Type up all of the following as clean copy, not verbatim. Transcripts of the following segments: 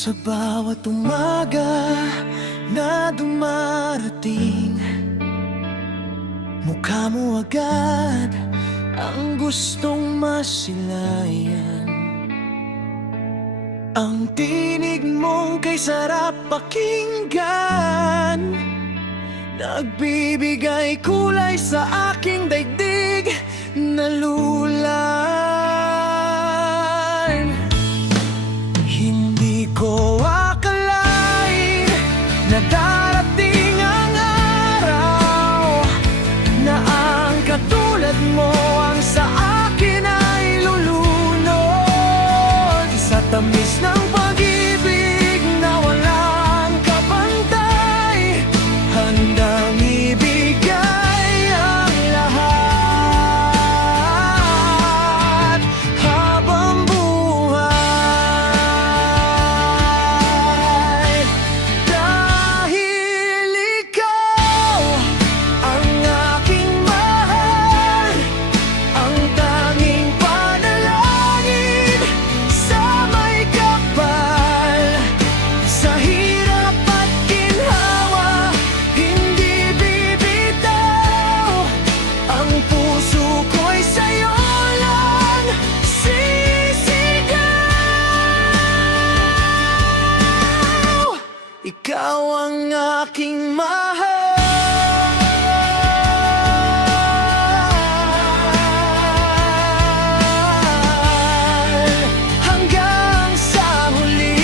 Sa bawat umaga na dumarating, mukha mo agad ang gustong masilayan. Ang tinig mong kay sarap pakinggan, nagbibigay kulay sa aking daigdig na lulan. Hindi ko akalain na darating ang araw na ang katulad mo ang sa akin ay lulunod sa tamis ng pag-ibig na walang kapantay. Handang ibigay ang lahat habang buhay, dahil ikaw ang aking mahal, ang tanging panalangin sa may kapal. Sa hirap at ginhawa, hindi bibitaw, ang puso ko'y sa'yo lang sisigaw. Ikaw ang aking mahal, hanggang sa huli.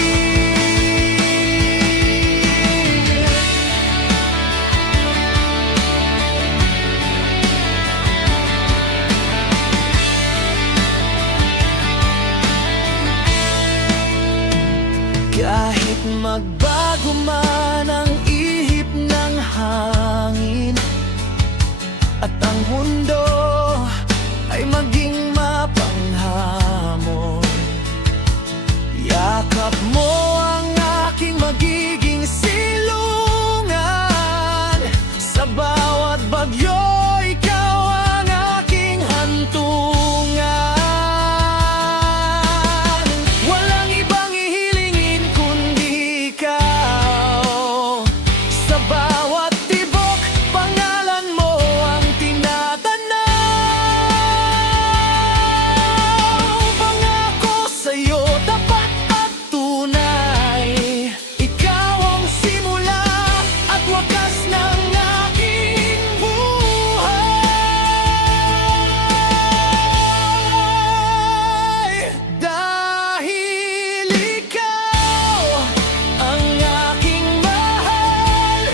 Kahit magbago man ang ihip ng hangin at ang mundo ay maging mapanghamon, yakap mo ang aking magiging silungan. Sa bawat bagyo, ikaw ang aking hantungan. Walang ibang ihilingin kundi ikaw. Sa bawat tibok, pangalan mo ang tinatanaw. Pangako sa'yo, tapat at tunay. Ikaw ang simula at wakas ng aking buhay. Dahil ikaw ang aking mahal,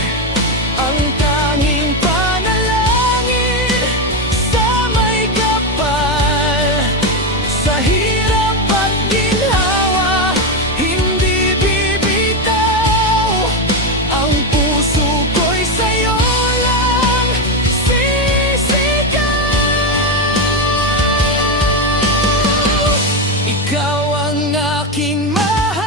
ang tanging panalangin sa may kapal. Sa hirap at ginhawa, hindi bibitaw, ang puso ko'y sa'yo lang sisigaw. Ikaw ang aking mahal,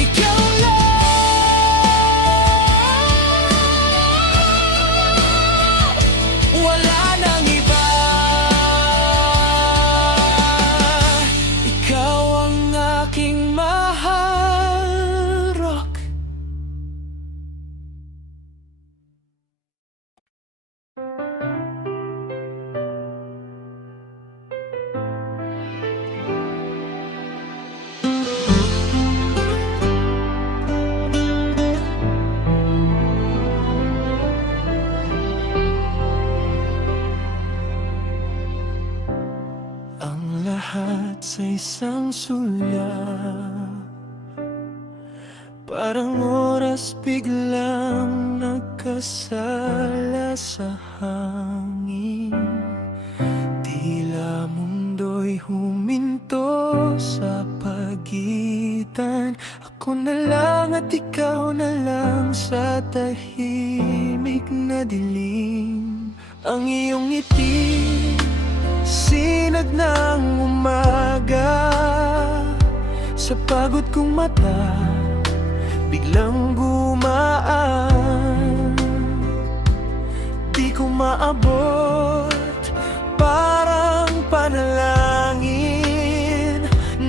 ikaw lang, wala nang iba. Ikaw ang aking mahal, rock. Ang lahat sa isang sulyap, parang oras biglang nagkasala sa hangin. Tila mundo'y huminto sa pagitan. Ako na lang at ikaw na lang sa tahimik na dilim. Ang iyong ngiti, sinag ng umaga. Sa pagod kong mata, biglang gumaan ko maabot. Parang panalangin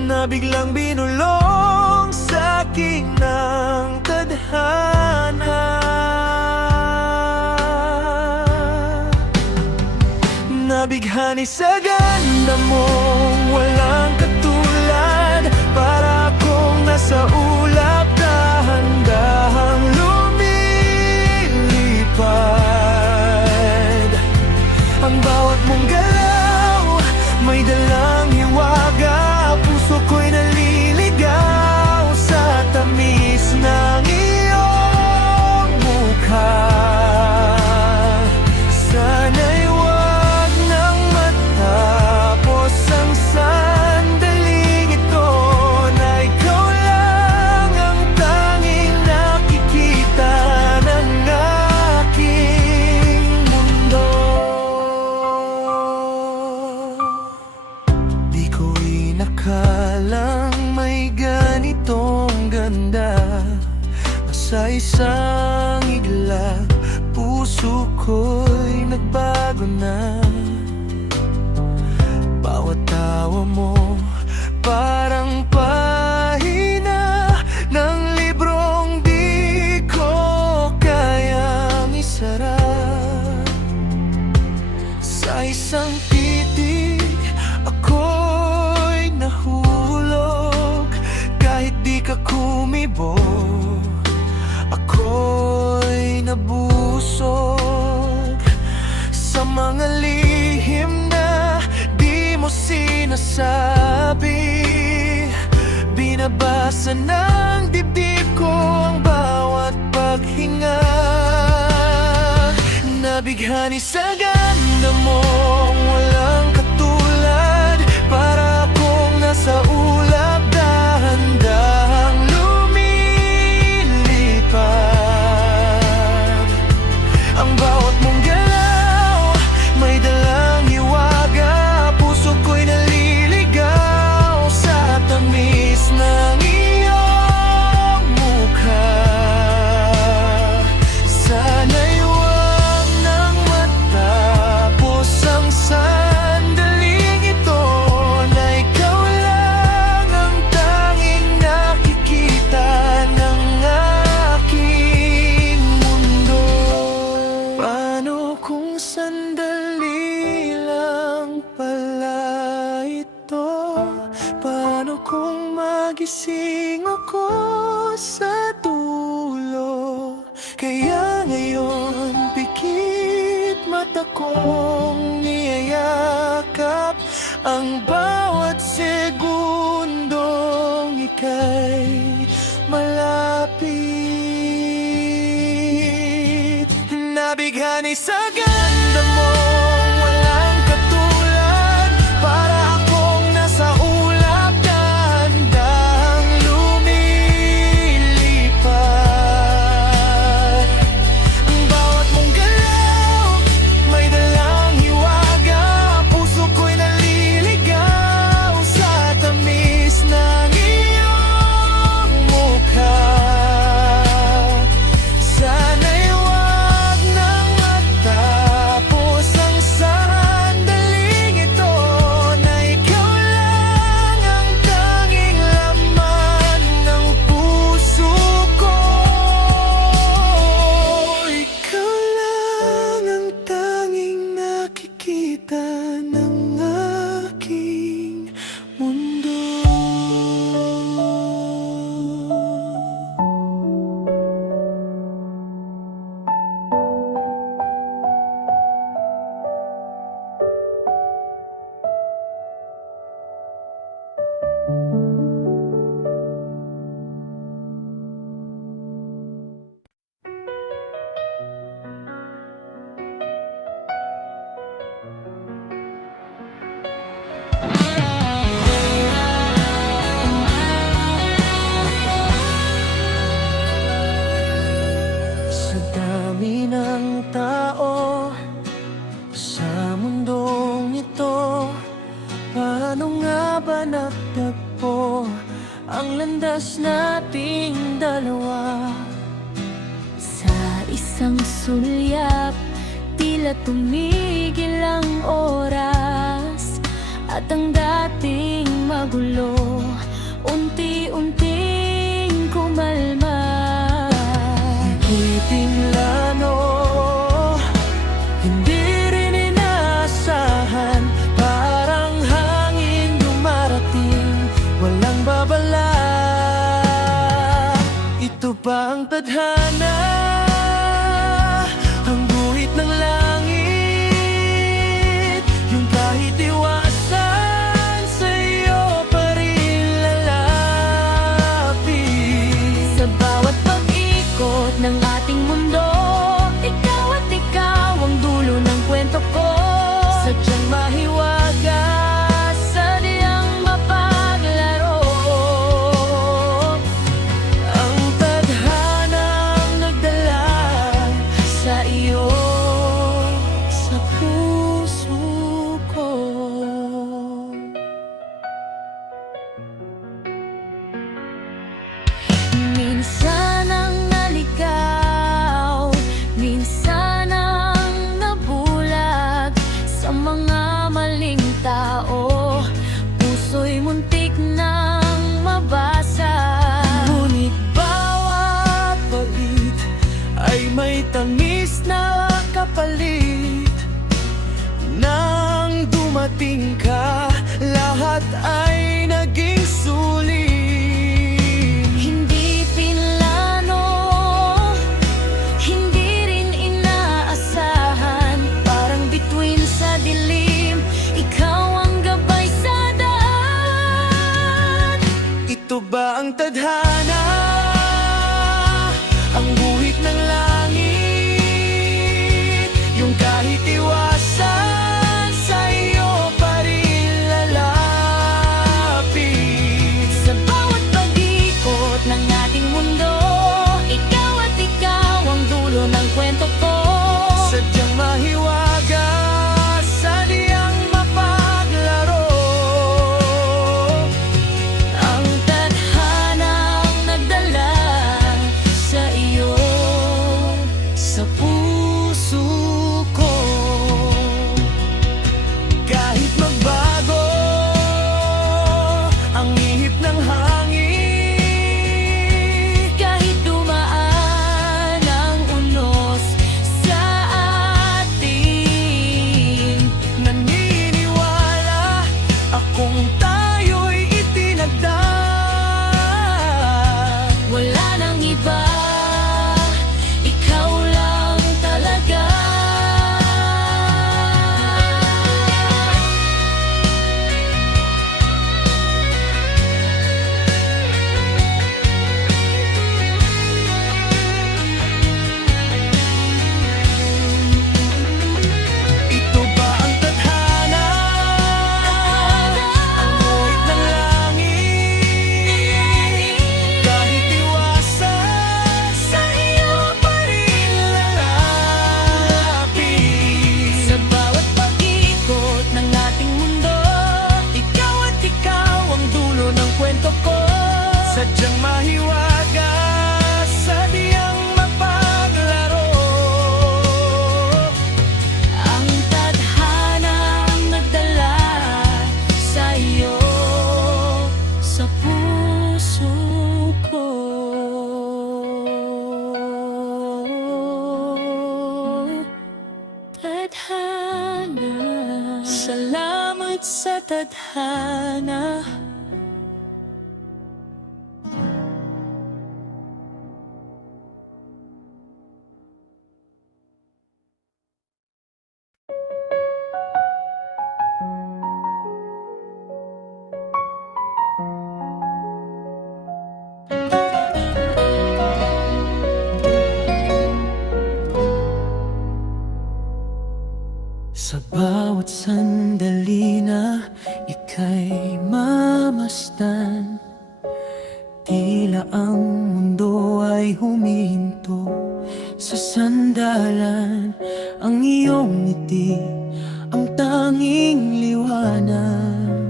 na biglang binulong sa akin ng tadhana. Nabighani sa ganda mong walang katulad. Para akong nasa ulap, dahan-dahang lumilipad. Ang bawat mong galaw may dalang hiwaga. Puso ko'y naliligaw sa tamis ng iyong mukha. Sana'y wag nang matapos ang sandaling ito, na ikaw lang ang tanging nakikita ng aking mundo. Di ko inakalang may ganitong ganda. Sa isang iglap, puso ko'y nagbago na. Bawat tawa mo parang pahina ng librong di ko kayang isara. Sa isang titig ako'y nahulog. Kahit di ka kumibog, ako'y nabusog sa mga lihim na di mo sinasabi. Binabasa ng dibdib ko ang bawat paghinga. Nabighani sa ganda mong walang katulad. Para akong nasa ulap, dahan-dahang lumilipad. Ang bawat mong galaw may dalang hiwaga. Puso ko'y naliligaw sa tamis ng iyong mukha. Sana'y wag nang matapos ang sandaling ito, na ikaw lang ang tanging nakikita ng aking mundo. Paano kung sandali lang pala ito? Paano kung magising ako sa dulo? Kaya ngayon pikit mata kong niyayakap ang bawat segundong ika'y malapit. Nabighani sa ganda mong walang katulad. Para akong nasa ulap, dahan-dahang lumilipad. Ang bawat mong galaw may dalang hiwaga. Puso ko'y naliligaw sa tamis ng iyong mukha. Sana'y wag nang matapos ang sandaling ito, na ikaw lang ang tanging laman ng puso ko. Ikaw lang ang tanging nakikita ng aking mundo. Sa dami ng tao sa mundong ito, paano nga ba natagpo ang landas nating dalawa? Sa isang sulyap, tila na tumigil ang oras at ang dating magulo unti-unting kumalma. Biting lano, hindi rin inaasahan, parang hangin dumarating, walang babala. Ito ba ang tadhana? Ang guhit ng langit, yung kahit iwasan sa'yo pa rin lalapit. Sa bawat pag-ikot ng ating mundo, ikaw at ikaw ang dulo ng kwento ko. Sadyang mahiwaga, sadyang mapaglaro. Ang tadhanang nagdala sa iyo, sa puso ko. Minsan ang naligaw, minsan ang nabulag sa mga maling tao. Puso'y muntik nang mabasag. Ngunit bawat palit ay may tamis na kapalit. Nang dumating ka, lahat ay naging sulit. Hindi pinlano, hindi rin inaasahan, parang bituin sa dilim, ikaw ang gabay sa daan. Ito ba ang tadhana? Ang guhit ng langit, yung kahit iwasan sa'yo pa rin lalapit. Sa bawat pag-ikot ng ating mundo, ikaw at ikaw ang dulo ng kwento ko. Sadyang mahiwaga, sadyang mapaglaro. Ang tadhanang nagdala sa iyo, Sa puso ko, kahit magbago ang ihip ng hangin, kahit dumaan ang unos sa atin. naniniwala akong tayo'y itinagda. Wala nang iba, ikaw lang talaga. Ito ba ang tadhana? Ang guhit ng langit, kahit iwasan sa'yo pa rin lalapit. Sa bawat pag-ikot ng ating mundo, Ikaw at ikaw ang dulo ng kwento ko. Sadyang mahiwaga, sadyang mapaglaro. ang tadhanang nagdala sa iyo, sa puso ko. Tadhana, Salamat sa tadhana. Sa bawat sandali na ika'y mamasdan, tila ang mundo ay humihinto sa sandalan. Ang iyong ngiti ang tanging liwanag.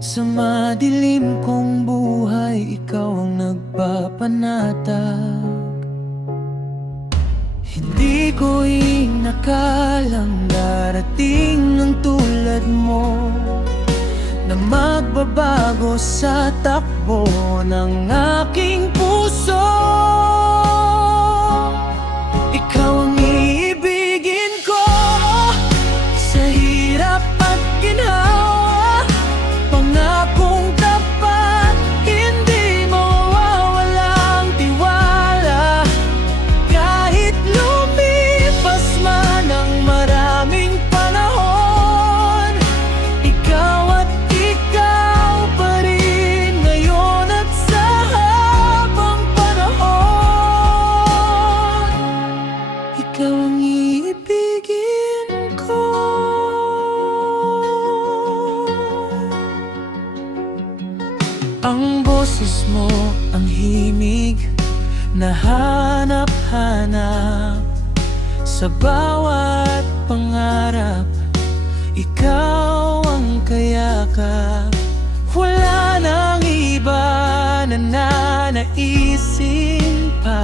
Sa madilim kong buhay, ikaw ang nagpapanatag. Hindi Hindi ko inakalang darating ng tulad mo, na magbabago sa takbo ng aking puso. Ikaw ang iibigin ko, sa hirap at ginhawa, pangakong tapat, hindi mawawalang tiwala. Kahit lumipas man ang maraming panahon, ikaw at ikaw pa rin ngayon at sa habang panahon. Ikaw ang iibigin ko. Ang boses mo, ang himig na hanap-hanap sa bawat pangarap. Ikaw ang kayakap, wala nang iba na nanaisin pa.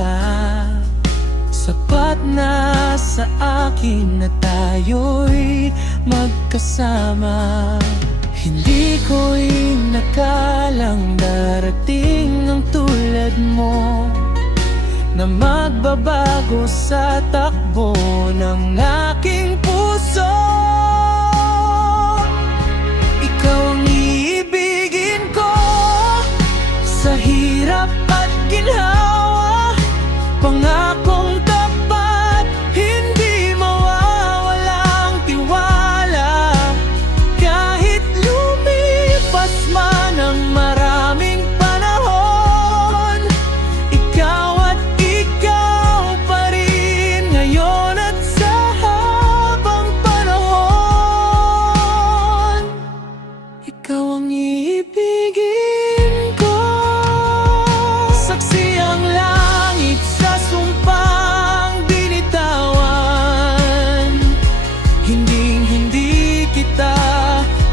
Sapat na sa akin na tayo'y magkasama. Hindi ko inakalang darating ng tulad mo, na magbabago sa takbo ng aking puso. Ikaw ang iibigin ko, sa hirap at ginhawa, pangakong tapat, hindi mawawalang tiwala. Kahit lumipas man ang maraming panahon, ikaw at ikaw pa rin ngayon at sa habang panahon. Ikaw ang iibigin ko. Saksi ang langit sa sumpang binitawan, hindi kita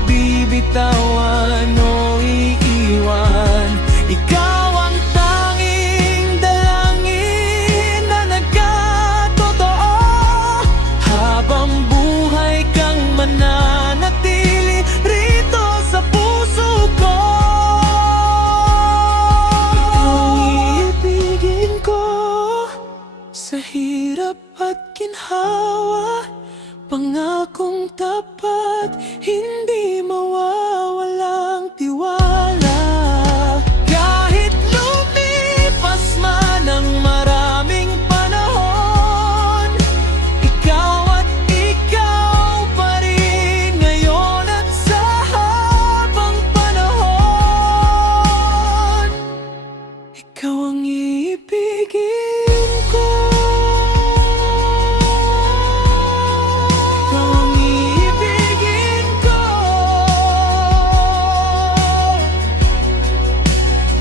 bibitawan o iiwan. Ikaw ang tanging dalangin na nagkatotoo, habang buhay kang mananatili rito sa puso ko. Ikaw ang iibigin ko, sa hirap at ginhawa, pangakong tapat, hindi mawawalang tiwala. Kahit lumipas man ang maraming panahon, ikaw at ikaw pa rin ngayon at sa habang panahon. Ikaw ang iibigin ko. Ikaw ang iibigin ko,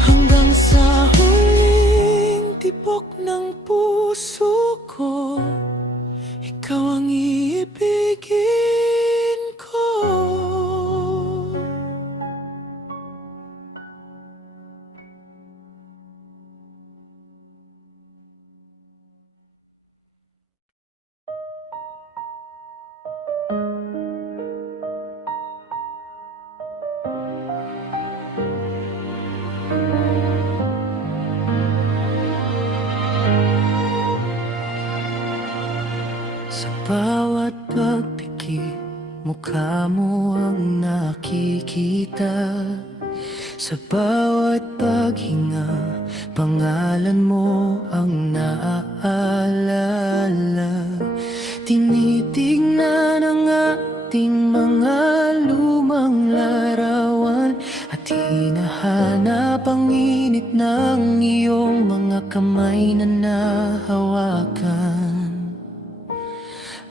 hanggang sa huling tibok ng puso ko. Ikaw ang iibigin ko. Sa bawat pagpikit, mukha mo ang nakikita. Sa bawat paghinga, pangalan mo ang naaalala. Tinitignan ang ating mga lumang larawan, at hinahanap ang init ng iyong mga kamay na nahawakan.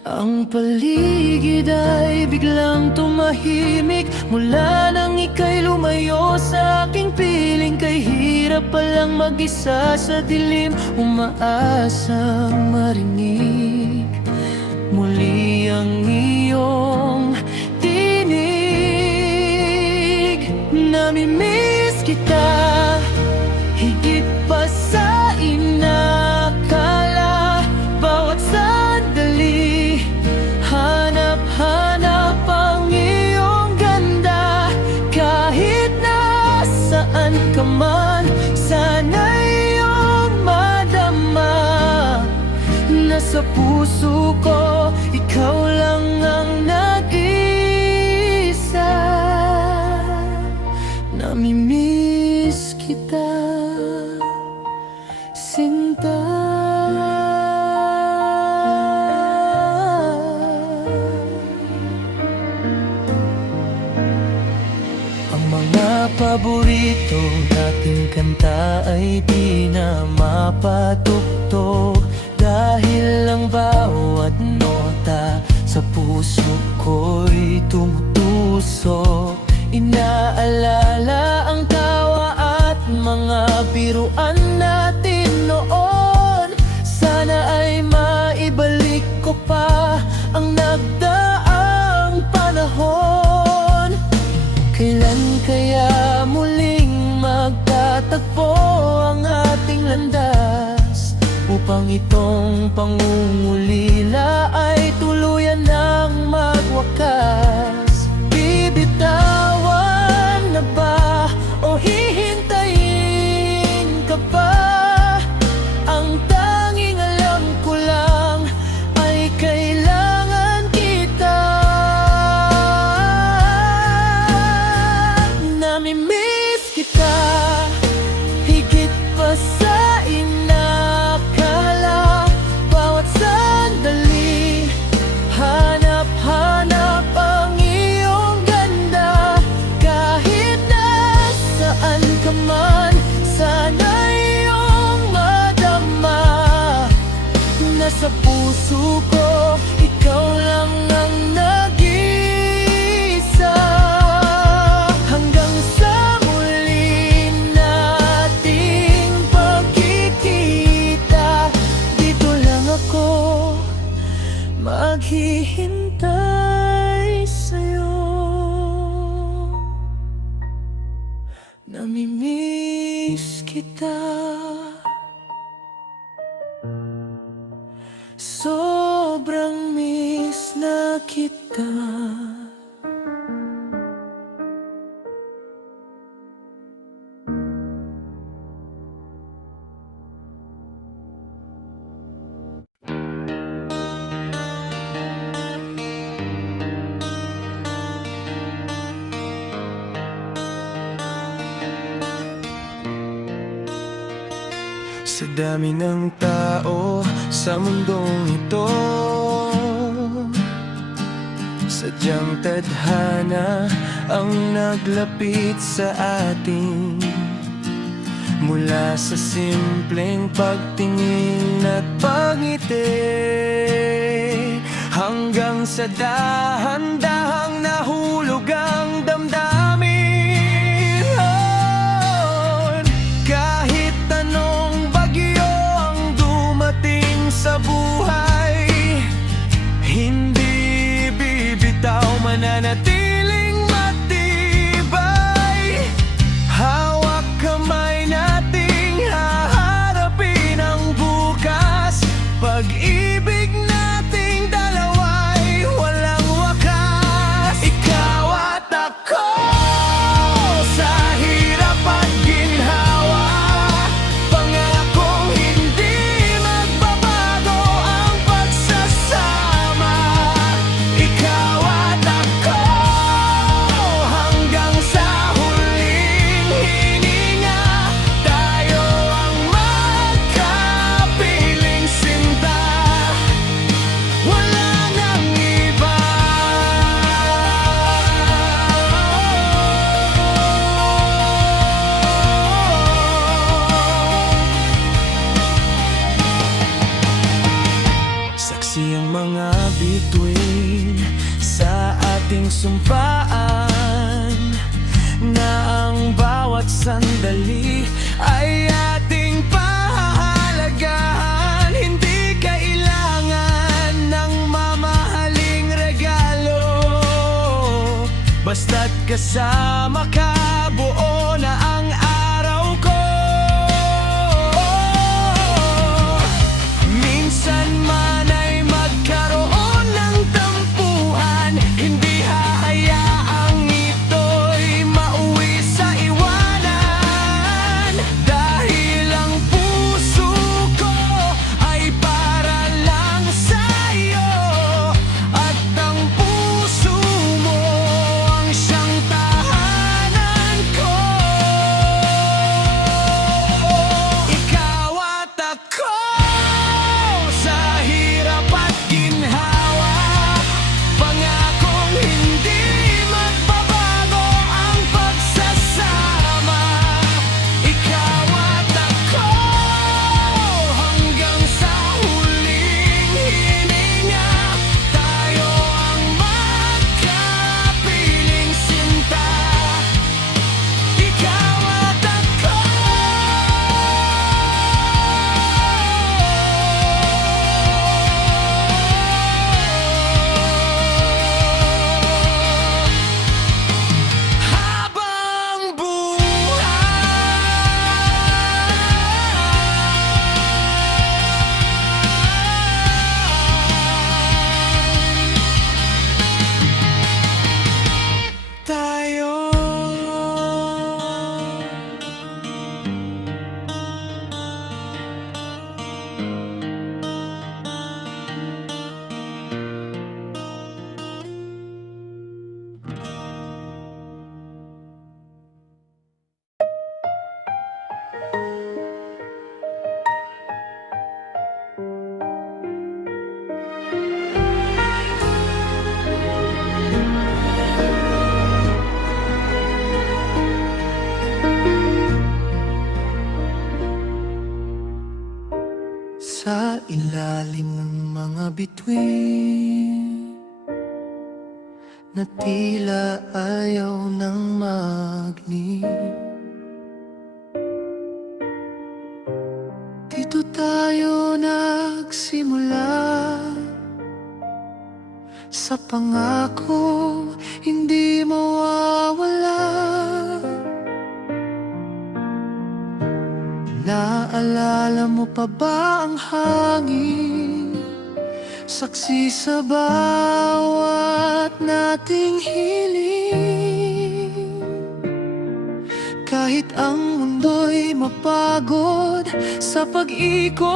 Ang paligid ay biglang tumahimik mula nang ika'y lumayo sa aking piling. Kay hirap palang mag-isa sa dilim, umaasang marinig muli ang iyong tinig. Namimiss kita higit pa sa inakala, bawat sa sa puso ko, ikaw lang ang nag-iisa. Namimiss kita, sinta. Ang mga paborito nating kanta ay di na mapatugtog, dahil ang bawat nota sa puso ko'y tumutusok. Inaalala ang tawa at mga biruan natin noon. Sana ay maibalik ko pa ang nagdaang panahon. Kailan kaya muling magtatagpo ang ating landas, upang itong pangungulila ay tuluyan ng magwakas? Bibitawan na ba o hihintayin ka pa? Ang tanging alam ko lang ay kailangan kita. Namimiss kita higit pa sa inakala. Bawat sandali, hanap-hanap ang iyong ganda. Kahit nasaan ka man, sana iyong madama. Nasa puso ko, ikaw lang ang nag-iisa. Hanggang sa muli nating pagkikita, dito lang ako maghihintay sa'yo. Namimiss kita, sobrang miss na kita. Sa dami ng tao sa mundong ito, sadyang tadhana ang naglapit sa atin. Mula sa simpleng pagtingin at pagngiti, hanggang sa dahan-dahang nahulog ang damdamin. Kahit anong bagyo ang dumating sa buhay, hindi bibitaw, mananatiling matibay. Hawak kamay nating haharapin ang bukas. Pag-ibig nating dalawa'y walang wakas. Ikaw at ako sa hirap at ginhawa, pangakong hindi magbabago ang pagsasama. Ikaw at ako hanggang sa huling hininga, tayo ang magkapiling sinta. Wala nang iba. Saksi ang mga bituin sa ating sumpaan, na ang bawat sandali ay ating pahahalagahan. Hindi kailangan ng mamahaling regalo, basta't kasama ka, buo na ang araw ko. Minsan man ay magkaroon ng tampuhan, hindi hahayaang ito'y mauwi sa iwanan. Dahil ang puso ko ay para lang bituin na tila ayaw ng magnim. Dito tayo nagsimula, sa pangako hindi mawawala. Naalala mo pa ba ang hangin, saksi sa bawat nating hiling? Kahit ang mundo'y mapagod sa pag-ikot,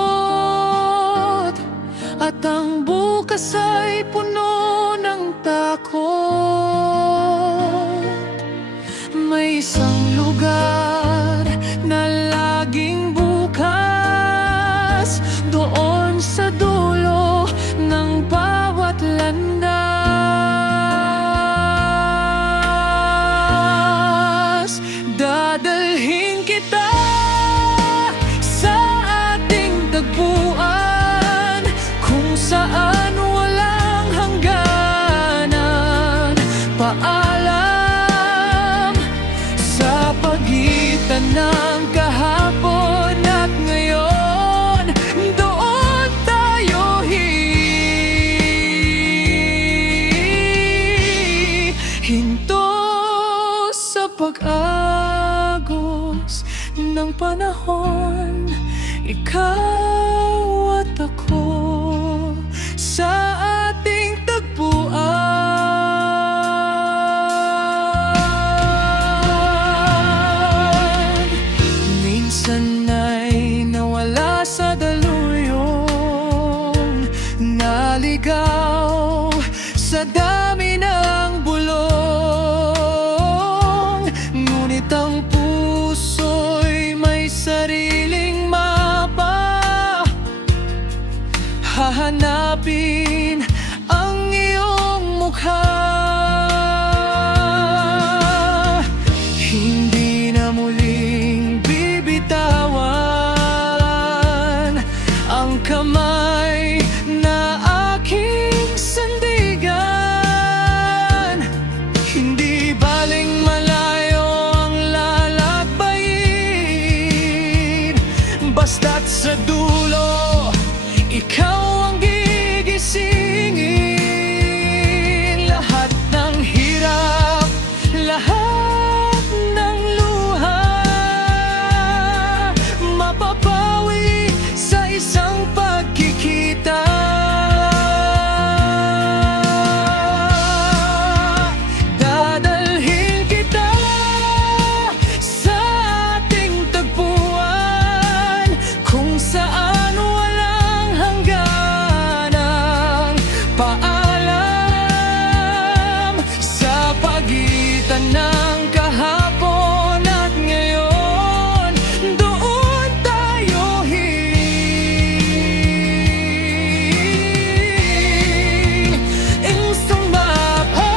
at ang bukas ay puno ng takot, may isang lugar na laging bukas, doon sa dulo ng bawat landas. Dadalhin kita sa ating tagpuan, kung saan walang hangganan. Paalam, sa pagitan ng kahapon at ngayon, doon tayo hihinto sa pag-agos ng panahon. Ikaw at ako sa ating tagpuan. Minsan ay nawala sa daluyong, naligaw sa dami ng bulong, ngunit ang puso'y may sariling mapa. Hahanapin ang iyong mukha, hindi na muling bibitawan ang kamay na aking sandigan. Hindi baling malayo ang lalakbayin, basta't sa dulo ikaw ang gigisingin. Lahat ng hirap, lahat ng luha, mapapawi sa isang pagkikita. Dadalhin kita sa ating tagpuan, kung saan walang hangganan. Paalam, sa pagitan ng kahapon at ngayon, doon tayo hihinto sa mapa.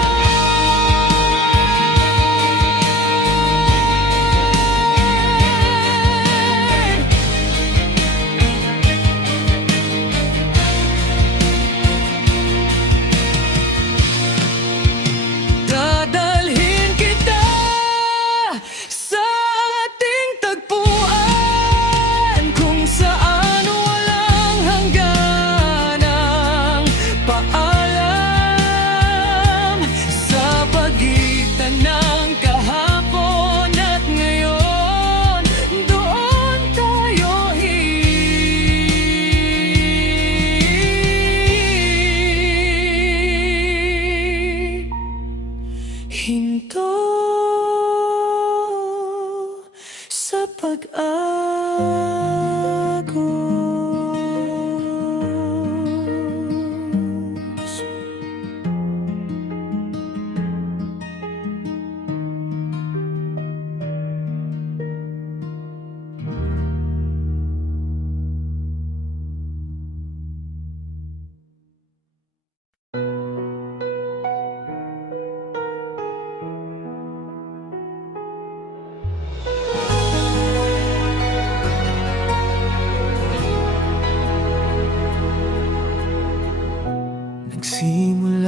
Dadalhin kita sa ating tagpuan, kung saan walang hangganan. Paalam, sa pagitan ng kahapon at ngayon, doon tayo hinto sa pag-agos.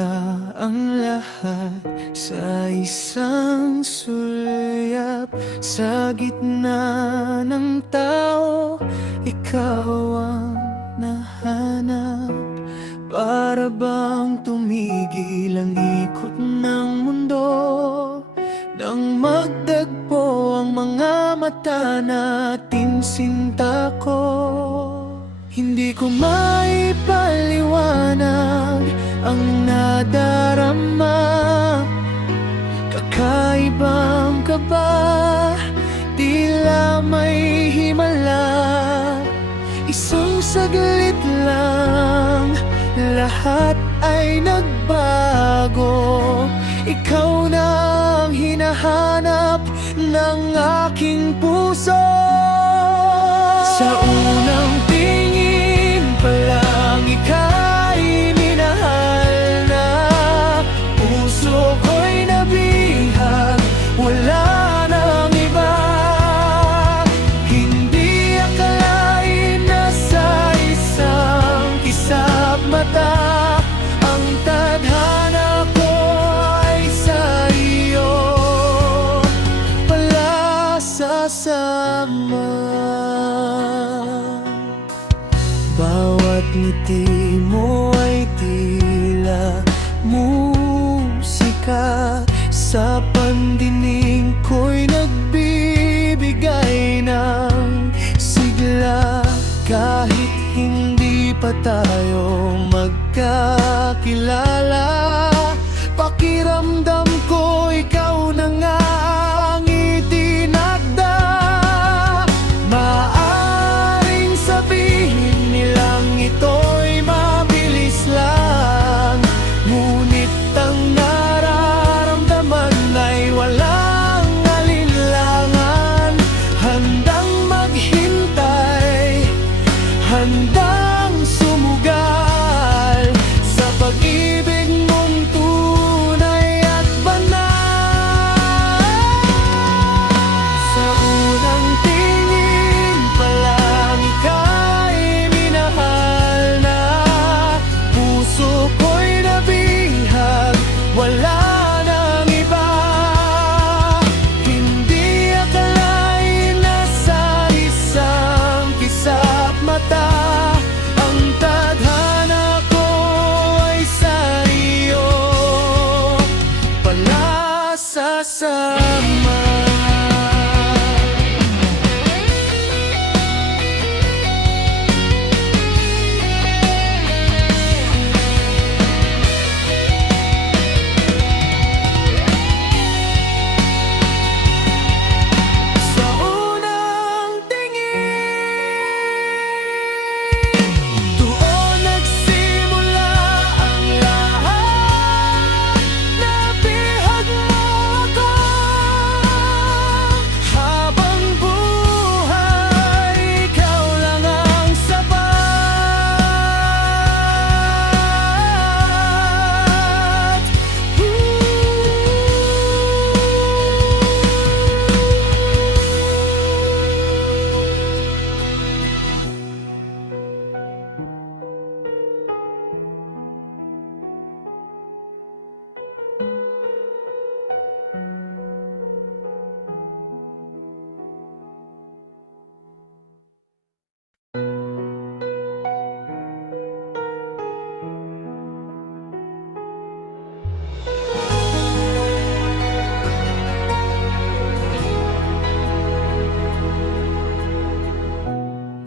Nagsimula ang lahat sa isang sulyap. Sa gitna ng tao, ikaw ang nahanap. Para bang tumigil ang ikot ng mundo nang magdagpo ang mga mata natin, sinta ko. Hindi ko maipaliwanag ang nadarama. Kakaibang kaba, tila may himala. Isang saglit lang, lahat ay nagbago. Ikaw na ang hinahanap ng aking puso. Sa unang tingin pa lang, ika'y minahal na. Puso ko'y nabihag, wala nang iba. Hindi akalain na sa isang kisap mata ang tadhana ko ay sa iyo pala sasama. Bawat ngiti mo ay tila musika. Sa pandinig ko'y nagbibigay ng sigla. Kahit hindi pa tayo magkakilala, pakiramdam ko ikaw na nga ang itinakda. Maaring sabihin nilang ito'y mabilis lang, ngunit ang nararamdaman ay walang alinlangan. Handang maghintay, handang sumugal sa pag-ibig mong tunay at banal. Sa unang tingin pa lang, ika'y minahal na. Puso ko'y nabihag, wala nang iba. Hindi akalain na sa isang kisap mata ang tadhana ko ay sa iyo pala sasama. Sa unang tingin, doon nagsimula ang lahat. Nabihag mo ako habang buhay, ikaw lang ang sapat.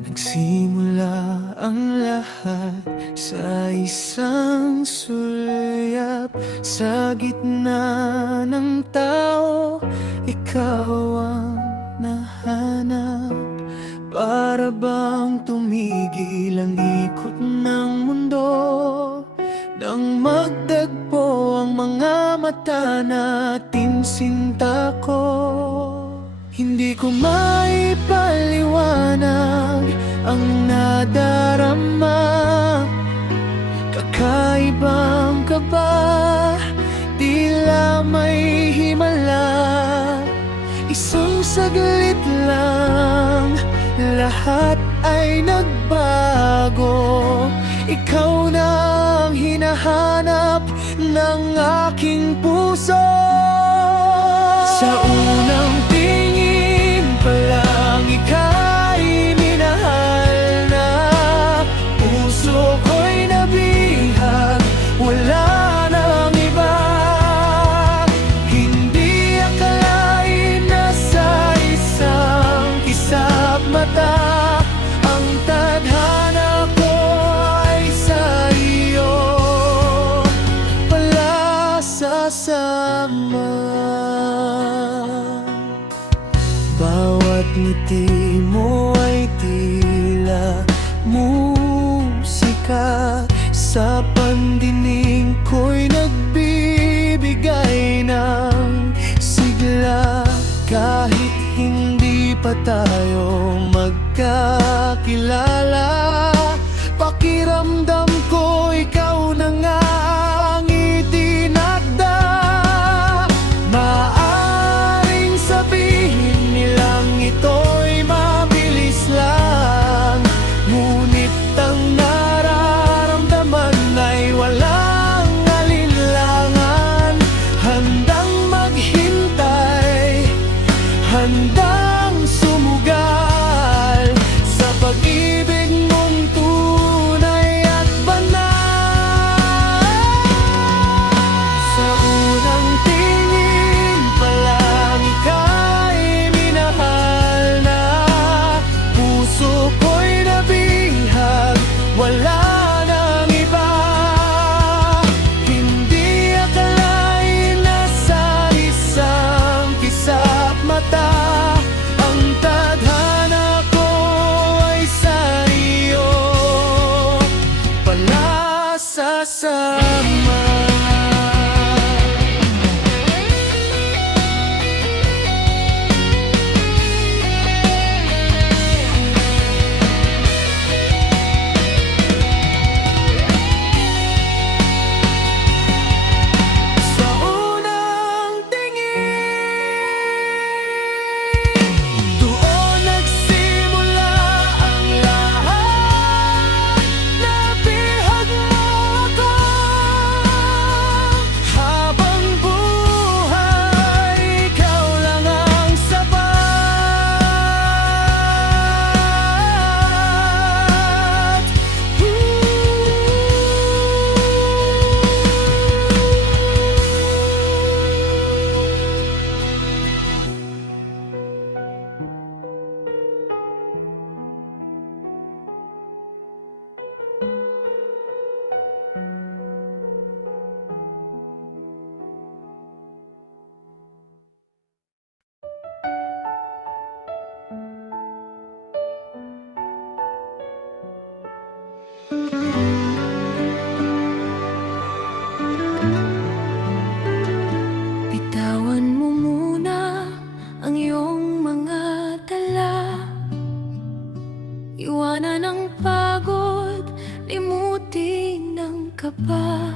Nagsimula ang lahat sa isang sulyap. Sa gitna ng tao, ikaw ang nahanap. Para bang tumigil ang ikot ng mundo nang magdagpo ang mga mata natin, sinta ko. Hindi ko maipaliwanag ang nadarama. Kakaibang kaba, tila may himala. Isang saglit lang, lahat ay nagbago. Ikaw na ang hinahanap ng aking puso. Sa unang tingin pa lang ika'y minahal na. Puso ko'y nabihag, wala nang iba. Hindi akalain na sa isang kisap mata ang tadhana ko ay sa iyo pala sasama. Bawat ngiti mo ay tila musika, sa pandinig ko'y nagbibigay ng sigla. Kahit hindi pa tayo magkakilala, pakiramdam ko ikaw na nga ang itinakda. Maaring sabihin nilang ito'y mabilis lang, ngunit ang nararamdaman ay walang alinlangan. Handang maghintay, handang sumugal sa pag-ibig mong tunay at banal. Sa unang tingin pa lang ika'y minahal na. Puso ko'y nabihag, wala nang iba. Hindi akalain na sa isang kisap mata ang tadhana ko ay sa iyo pala sasama. Sa unang tingin, doon nagsimula ang lahat. Nabihag mo ako, habang buhay ikaw lang ang sapat. Bitawan mo muna ang iyong mga dala. Iwanan ang pagod, limutin ang kaba.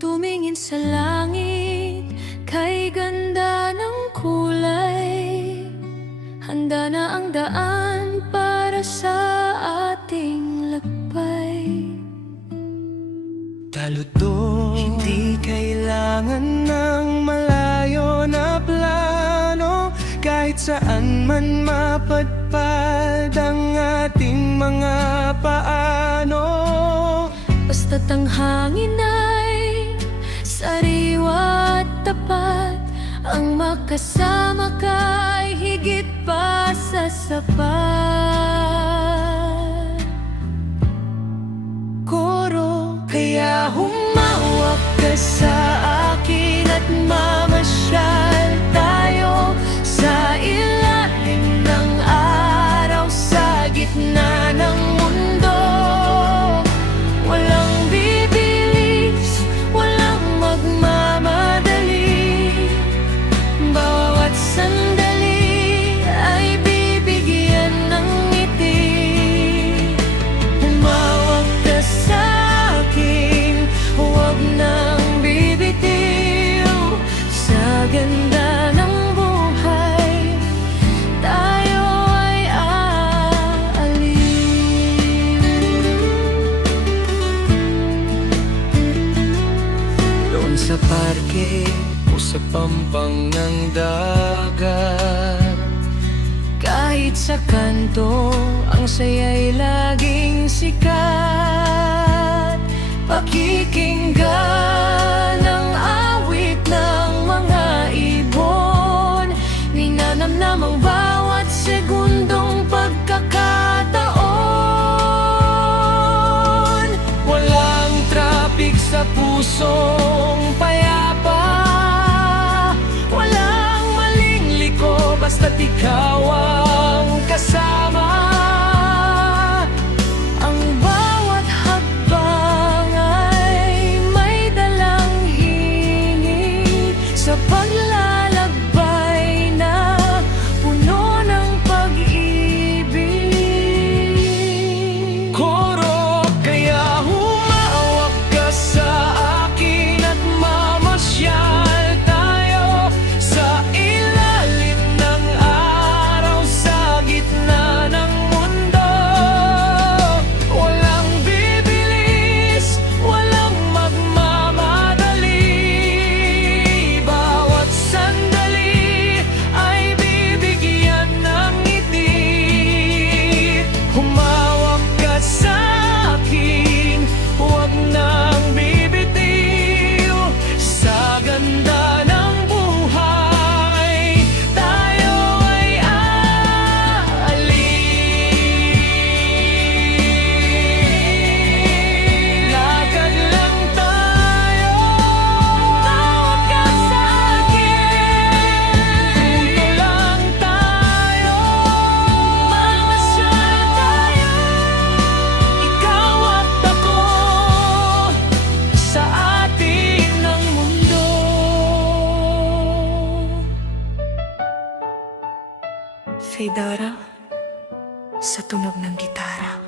Tumingin sa langit, kay ganda ng kulay. Handa na ang daan para sa ating lakbay. Taludtong, hindi kailangan ng malayo na plano. Kahit saan man mapadpad ang ating mga paano. Basta't ang hangin ay sariwa at tapat, ang makasama ka'y higit pa sa sapat. Koro, kaya humawak ka sa akin at mamasyal tayo sa ilalim ng araw, sa gitna ng mundo. Walang bibilis, walang magmamadali. Bawat sandali ay bibigyan ng sa parke o sa pampang ng dagat. Kahit sa kanto, ang saya'y laging sikat. Pakikinggan ang awit ng mga ibon, ninanamnam ang bawat segundong pagkakataon. Walang traffic sa pusong payapa, walang maling liko, basta't ikaw ang kasama. Ang bawat hakbang ay may dalang hingin sa paglalakbay na puno ng pag-ibig. Koro, kaya humawak ka sa akin at mamasyal tayo sa ilalim ng araw sa gitna ng mundo. Walang bibilis, walang magmamadali, bawat sandali ay bibigyan ng ngiti. Humawak ka sa akin, huwag nang bibitiw. Sa ganda ng buhay, tayo ay aalin. Lakad lang tayo, Tawag ka sa akin, punto lang tayo. mamasyal tayo. Ikaw at ako sa atin ng mundo. Faye Dara, sa tunog ng gitara.